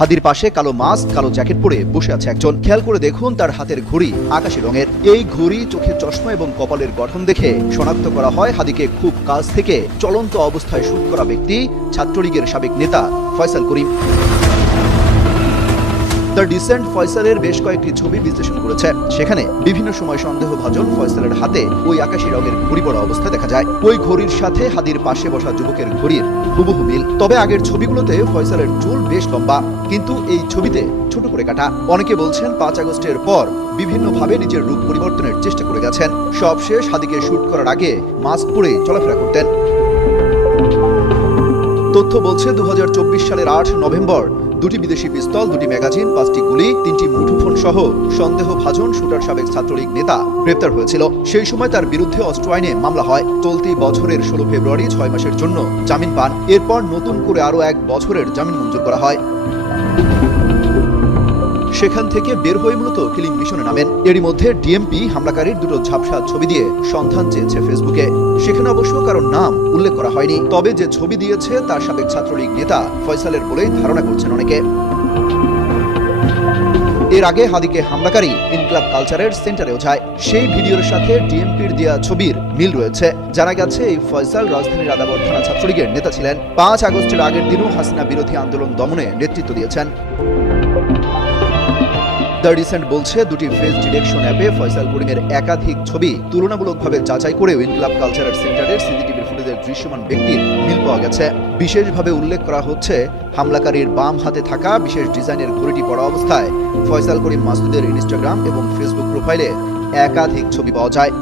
হাদির পাশে কালো মাস্ক, কালো জ্যাকেট পরে বসে আছে একজন। খেয়াল করে দেখুন তার হাতের ঘড়ি আকাশি রঙের। এই ঘড়ি, চোখের চশমা এবং কপালের গঠন দেখে শনাক্ত করা হয় হাদিকে খুব কাছ থেকে চলন্ত অবস্থায় শুট করা ব্যক্তি ছাত্রলীগের সাবেক নেতা ফয়সাল করিম। দ্য ডিসেন্ট ফয়সালের বেশ কয়েকটি ছবি বিশ্লেষণ করেছে। সেখানে বিভিন্ন সময় সন্দেহভাজন ফয়সালের হাতে ওই আকাশি রঙের ঘড়ি পরা অবস্থায় দেখা যায়। ওই ঘড়ির সাথে হাদির পাশে বসা যুবকের ঘড়ির হুবহু মিল। তবে আগের ছবিগুলোতে ফয়সালের চুল বেশ লম্বা, কিন্তু এই ছবিতে ছোট করে কাটা। অনেকে বলছেন 5 আগস্টের পর বিভিন্নভাবে নিজের রূপ পরিবর্তনের চেষ্টা করে গেছেন। সবশেষ হাদিকে শুট করার আগে মাস্ক পরে চলাফেরা করতেন। তথ্য বলছে 2024 সালের 8 নভেম্বর দুটি বিদেশি পিস্তল, দুটি ম্যাগাজিন, 5টি গুলি, 3টি মুঠোফোন সহ সন্দেহভাজন শুটার সাবেক ছাত্রলীগ নেতা গ্রেপ্তার হয়েছিল। সেই সময় তার বিরুদ্ধে অস্ত্র আইনে মামলা হয়। চলতি বছরের 16 ফেব্রুয়ারি 6 মাসের জন্য জামিন পান। এরপর নতুন করে আরও 1 বছরের জামিন মঞ্জুর করা হয়। সেখান থেকে বের হয়ে মূলত কিলিং মিশনে নামেন। এরই মধ্যে ডিএমপি হামলাকারীর দুটো ঝাপসা ছবি দিয়ে সন্ধান চেয়েছে ফেসবুকে। সেখানে অবশ্য কারোর নাম উল্লেখ করা হয়নি। তবে যে ছবি দিয়েছে তার সাবেক ছাত্রলীগ নেতা ফয়সালের বলেই ধারণা করছেন অনেকে। এর আগে হাদিকে হামলাকারী ইনকলাব কালচারের সেন্টারেও যায়। সেই ভিডিওর সাথে ডিএমপির দেয়া ছবির মিল রয়েছে। জানা গেছে এই ফয়সাল রাজধানীর আদাবর থানা ছাত্রলীগের নেতা ছিলেন। 5 আগস্টের আগের দিনও হাসিনা বিরোধী আন্দোলন দমনে নেতৃত্ব দিয়েছেন। দ্য ডিসেন্ট বলছে, দুটি ফেস ডিটেকশন অ্যাপে ফয়সাল করিমের একাধিক ছবি তুলনামূলকভাবে যাচাই করে ইনকলাব কালচারাল সেন্টারের সিসিটিভি ফুটেজের দৃশ্যমান ব্যক্তির মিল পাওয়া গেছে। বিশেষভাবে উল্লেখ করা হচ্ছে, হামলাকারীর বাম হাতে থাকা বিশেষ ডিজাইনের ঘড়িটি পরা অবস্থায় ফয়সাল করিম মাসুদের ইনস্টাগ্রাম এবং ফেসবুক প্রোফাইলে একাধিক ছবি পাওয়া যায়।